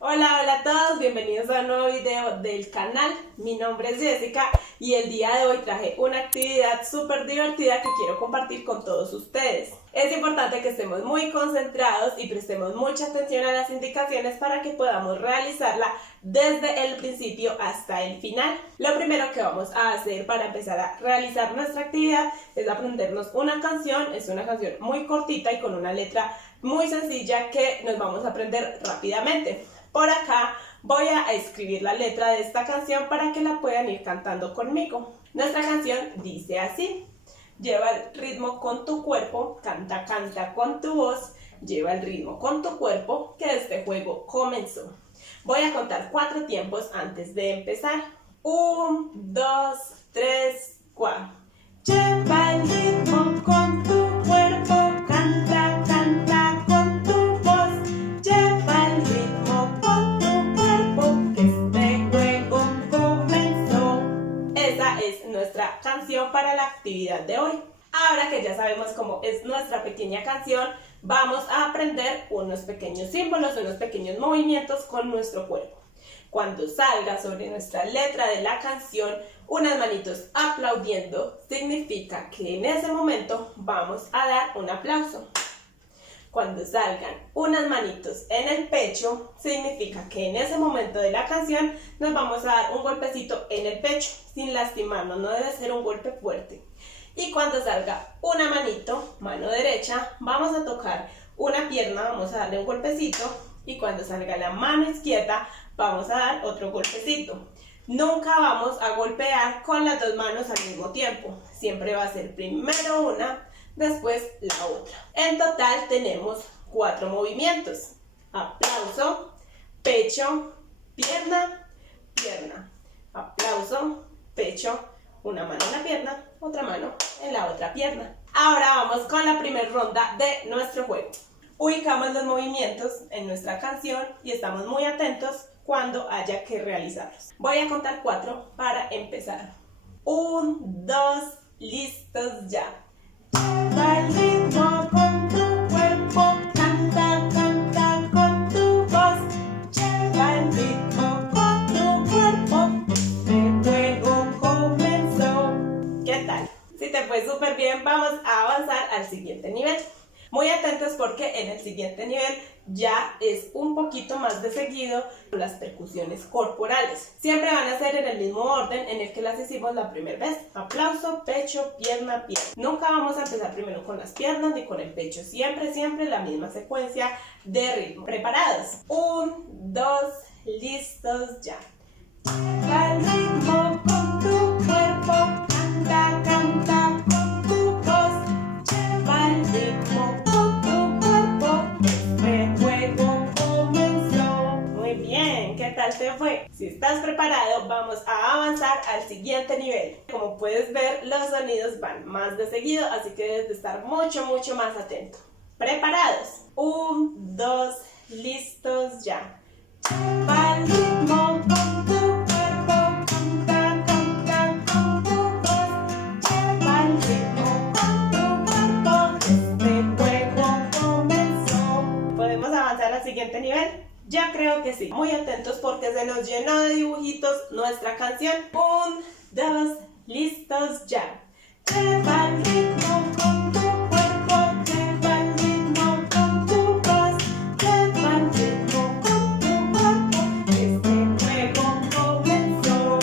Hola a todos, bienvenidos a un nuevo video del canal. Mi nombre es Jessica y el día de hoy traje una actividad súper divertida que quiero compartir con todos ustedes. Es importante que estemos muy concentrados y prestemos mucha atención a las indicaciones para que podamos realizarla desde el principio hasta el final. Lo primero que vamos a hacer para empezar a realizar nuestra actividad es aprendernos una canción. Es una canción muy cortita y con una letra muy sencilla que nos vamos a aprender rápidamente. Por acá voy a escribir la letra de esta canción para que la puedan ir cantando conmigo. Nuestra canción dice así: lleva el ritmo con tu cuerpo, canta, canta con tu voz, lleva el ritmo con tu cuerpo, que este juego comenzó. Voy a contar 4 tiempos antes de empezar. 1, 2, 3, 4. Lleva el ritmo con tu cuerpo, canta, canta con tu voz, lleva el ritmo con tu cuerpo, que este juego comenzó. Esa es nuestra canción para la actividad de hoy. Ahora que ya sabemos cómo es nuestra pequeña canción, vamos a aprender unos pequeños símbolos, unos pequeños movimientos con nuestro cuerpo. Cuando salga sobre nuestra letra de la canción unas manitos aplaudiendo, significa que en ese momento vamos a dar un aplauso. Cuando salgan unas manitos en el pecho, significa que en ese momento de la canción nos vamos a dar un golpecito en el pecho, sin lastimarnos, no debe ser un golpe fuerte. Y cuando salga una manito, mano derecha, vamos a tocar una pierna, vamos a darle un golpecito. Y cuando salga la mano izquierda, vamos a dar otro golpecito. Nunca vamos a golpear con las dos manos al mismo tiempo. Siempre va a ser primero una, después la otra. En total tenemos 4 movimientos: aplauso, pecho, pierna, pierna. Aplauso, pecho, una mano en la pierna, otra mano en la otra pierna. Ahora vamos con la primera ronda de nuestro juego. Ubicamos los movimientos en nuestra canción y estamos muy atentos cuando haya que realizarlos. Voy a contar 4 para empezar. 1, 2, listos ya. Lleva el ritmo con tu cuerpo, canta, canta con tu voz. Lleva el ritmo con tu cuerpo, este juego comenzó. ¿Qué tal? Si te fue súper bien, vamos a avanzar al siguiente nivel. Muy atentos porque en el siguiente nivel ya es un poquito más de seguido las percusiones corporales. Siempre van a ser en el mismo orden en el que las hicimos la primera vez. Aplauso, pecho, pierna, pierna. Nunca vamos a empezar primero con las piernas ni con el pecho. Siempre la misma secuencia de ritmo. ¿Preparados? 1, 2, listos ya. Lleva el ritmo con tu cuerpo, canta, canta con tu voz. Lleva el ritmo con tu cuerpo, este juego comenzó. Muy bien, ¿qué tal te fue? Si estás preparado, vamos a avanzar al siguiente nivel. Como puedes ver, los sonidos van más de seguido, así que debes de estar mucho más atento. ¿Preparados? 1, 2, listos ya. Lleva el ritmo con tu cuerpo, canta, canta con tu voz. Lleva el ritmo con tu cuerpo, este juego comenzó. ¿Podemos avanzar al siguiente nivel? Ya creo que sí. Muy atentos porque se nos llenó de dibujitos nuestra canción. 1, 2, listos ya. Lleva el ritmo con tu cuerpo, lleva el ritmo con tu voz, lleva el ritmo con tu cuerpo, este juego comenzó.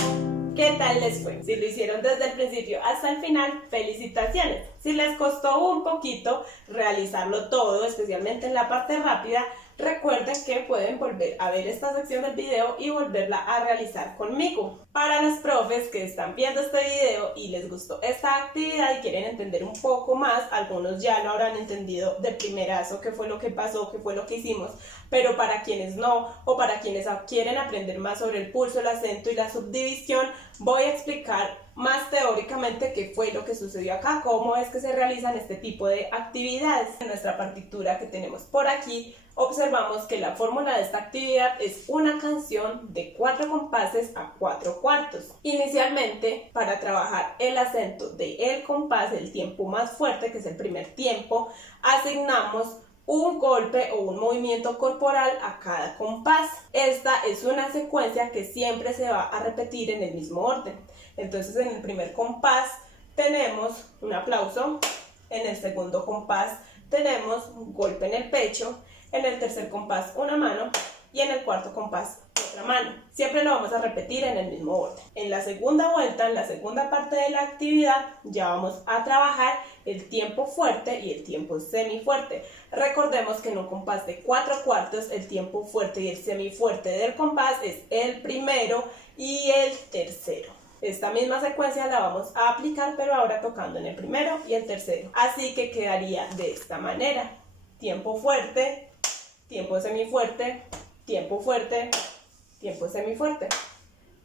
¿Qué tal les fue? Si lo hicieron desde el principio hasta el final, felicitaciones. Si les costó un poquito realizarlo todo, especialmente en la parte rápida, recuerden que pueden volver a ver esta sección del video y volverla a realizar conmigo. Para los profes que están viendo este video y les gustó esta actividad y quieren entender un poco más, algunos ya lo habrán entendido de primerazo qué fue lo que pasó, qué fue lo que hicimos, pero para quienes no, o para quienes quieren aprender más sobre el pulso, el acento y la subdivisión, voy a explicar más teóricamente qué fue lo que sucedió acá, cómo es que se realizan este tipo de actividades. En nuestra partitura que tenemos por aquí, observamos que la fórmula de esta actividad es una canción de 4 compases a 4 cuartos. Inicialmente, para trabajar el acento del compás, el tiempo más fuerte, que es el primer tiempo, asignamos un golpe o un movimiento corporal a cada compás. Esta es una secuencia que siempre se va a repetir en el mismo orden. Entonces en el primer compás tenemos un aplauso, en el segundo compás tenemos un golpe en el pecho, en el tercer compás una mano y en el cuarto compás otra mano. Siempre lo vamos a repetir en el mismo orden. En la segunda vuelta, en la segunda parte de la actividad, ya vamos a trabajar el tiempo fuerte y el tiempo semifuerte. Recordemos que en un compás de 4/4, el tiempo fuerte y el semifuerte del compás es el primero y el tercero. Esta misma secuencia la vamos a aplicar, pero ahora tocando en el primero y el tercero. Así que quedaría de esta manera: tiempo fuerte, tiempo semifuerte, tiempo fuerte, tiempo semifuerte.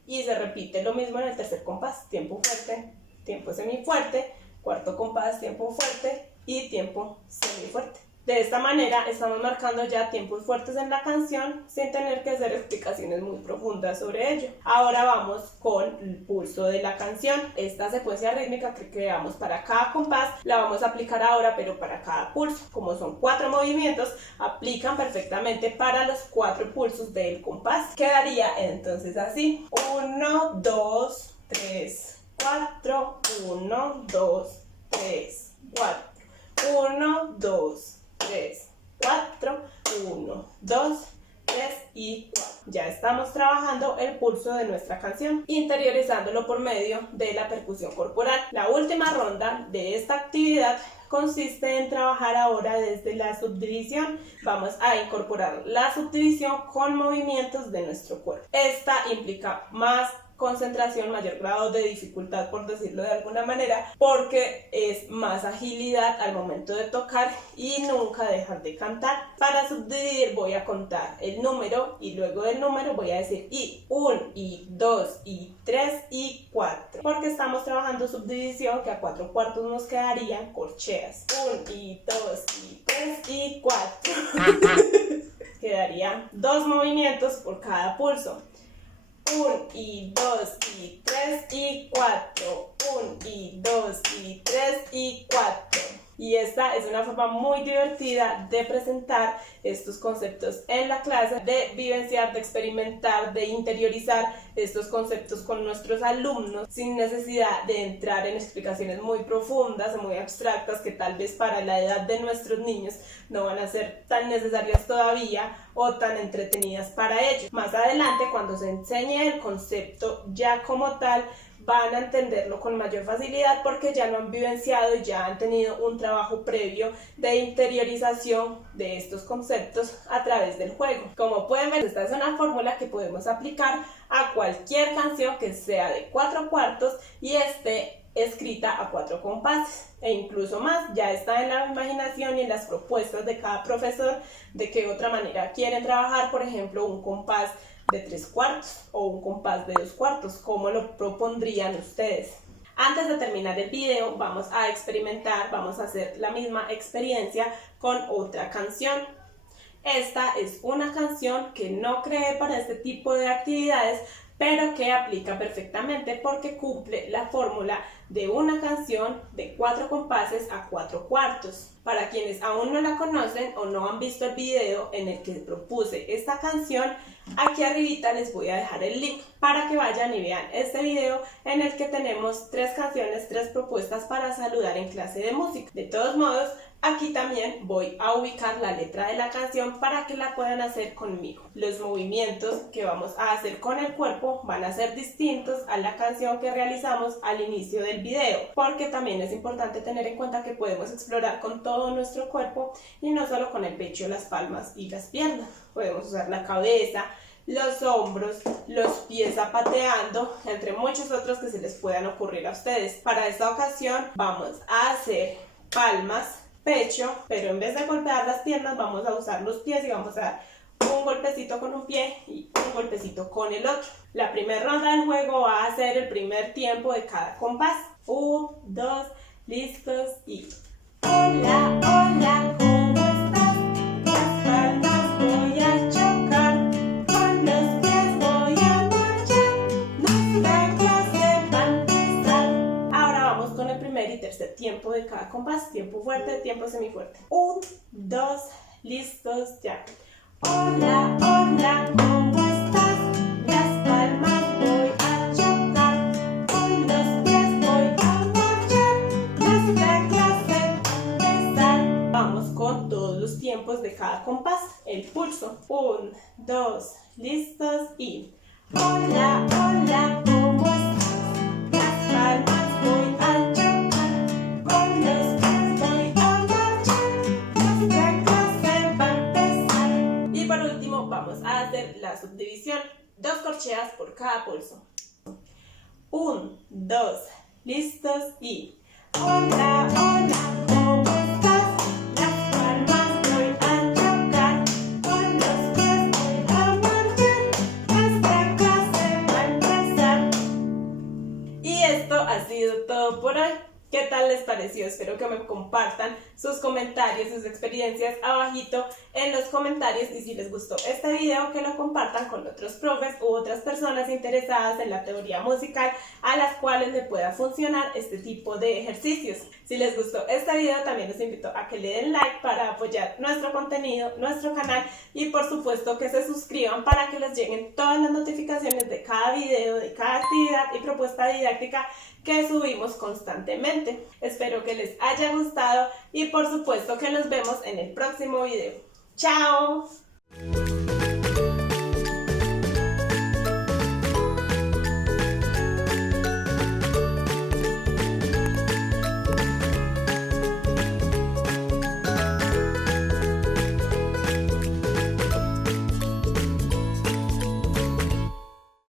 Y se repite lo mismo en el tercer compás: tiempo fuerte, tiempo semifuerte, cuarto compás, tiempo fuerte y tiempo semifuerte. De esta manera estamos marcando ya tiempos fuertes en la canción sin tener que hacer explicaciones muy profundas sobre ello. Ahora vamos con el pulso de la canción. Esta secuencia rítmica que creamos para cada compás la vamos a aplicar ahora, pero para cada pulso. Como son 4 movimientos, aplican perfectamente para los 4 pulsos del compás. Quedaría entonces así: 1, 2, 3, 4, 1, 2, 3, 4, 1, 2, 3, 4, 1, 2, 3 y 4. Ya estamos trabajando el pulso de nuestra canción, interiorizándolo por medio de la percusión corporal. La última ronda de esta actividad consiste en trabajar ahora desde la subdivisión. Vamos a incorporar la subdivisión con movimientos de nuestro cuerpo. Esta implica más concentración, mayor grado de dificultad, por decirlo de alguna manera, porque es más agilidad al momento de tocar y nunca dejar de cantar. Para subdividir voy a contar el número y luego del número voy a decir y 1, y 2, y 3, y 4, porque estamos trabajando subdivisión, que a 4/4 nos quedarían corcheas: 1, y 2, y 3, y 4. Quedarían 2 movimientos por cada pulso: 1, y 2, y 3, y 4, 1, y 2, y 3, y 4. Y esta es una forma muy divertida de presentar estos conceptos en la clase, de vivenciar, de experimentar, de interiorizar estos conceptos con nuestros alumnos sin necesidad de entrar en explicaciones muy profundas o muy abstractas que tal vez para la edad de nuestros niños no van a ser tan necesarias todavía o tan entretenidas para ellos. Más adelante, cuando se enseñe el concepto ya como tal, van a entenderlo con mayor facilidad porque ya lo han vivenciado y ya han tenido un trabajo previo de interiorización de estos conceptos a través del juego. Como pueden ver, esta es una fórmula que podemos aplicar a cualquier canción que sea de 4/4 y esté escrita a 4 compases e incluso más. Ya está en la imaginación y en las propuestas de cada profesor de qué otra manera quieren trabajar, por ejemplo, un compás de 3/4 o un compás de 2/4, ¿cómo lo propondrían ustedes? Antes de terminar el video vamos a experimentar, vamos a hacer la misma experiencia con otra canción. Esta es una canción que no creé para este tipo de actividades, pero que aplica perfectamente porque cumple la fórmula de una canción de 4 compases a 4/4. Para quienes aún no la conocen o no han visto el video en el que propuse esta canción, aquí arribita les voy a dejar el link para que vayan y vean este video en el que tenemos 3 canciones, 3 propuestas para saludar en clase de música. De todos modos, aquí también voy a ubicar la letra de la canción para que la puedan hacer conmigo. Los movimientos que vamos a hacer con el cuerpo van a ser distintos a la canción que realizamos al inicio del video, porque también es importante tener en cuenta que podemos explorar con todo nuestro cuerpo y no solo con el pecho, las palmas y las piernas. Podemos usar la cabeza, los hombros, los pies zapateando, entre muchos otros que se les puedan ocurrir a ustedes. Para esta ocasión vamos a hacer palmas, pecho, pero en vez de golpear las piernas vamos a usar los pies y vamos a dar un golpecito con un pie y un golpecito con el otro. La primera ronda del juego va a ser el primer tiempo de cada compás. 1, 2, listos y... Hola, hola, ¿cómo estás? Las palmas voy a chocar, con los pies voy a marchar, nuestra clase va a empezar. Ahora vamos con el primer y tercer tiempo de cada compás. Tiempo fuerte, tiempo semifuerte. 1, 2, listos, ya. Hola, hola, ¿cómo estás? Las palmas voy a chocar, con los pies voy a marchar, nuestra clase va a empezar. Vamos con todos los tiempos de cada compás, el pulso. 1, 2, listos y... Hola, hola, ¿cómo estás? Las palmas voy a chocar, con los pies voy a marchar, nuestra clase va a empezar. Y por último vamos a hacer la subdivisión, 2 corcheas por cada pulso. 1, 2, listos y... Hola, hola, ¿cómo estás? Las palmas voy a chocar, con los pies voy a marchar, nuestra clase va a empezar. Y esto ha sido todo por hoy. ¿Qué tal les pareció? Espero que me compartan sus comentarios, sus experiencias abajito en los comentarios, y si les gustó este video, que lo compartan con otros profes u otras personas interesadas en la teoría musical a las cuales le pueda funcionar este tipo de ejercicios. Si les gustó este video, también los invito a que le den like para apoyar nuestro contenido, nuestro canal, y por supuesto que se suscriban para que les lleguen todas las notificaciones de cada video, de cada actividad y propuesta didáctica que subimos constantemente. Espero que les haya gustado y por supuesto que nos vemos en el próximo video. ¡Chao!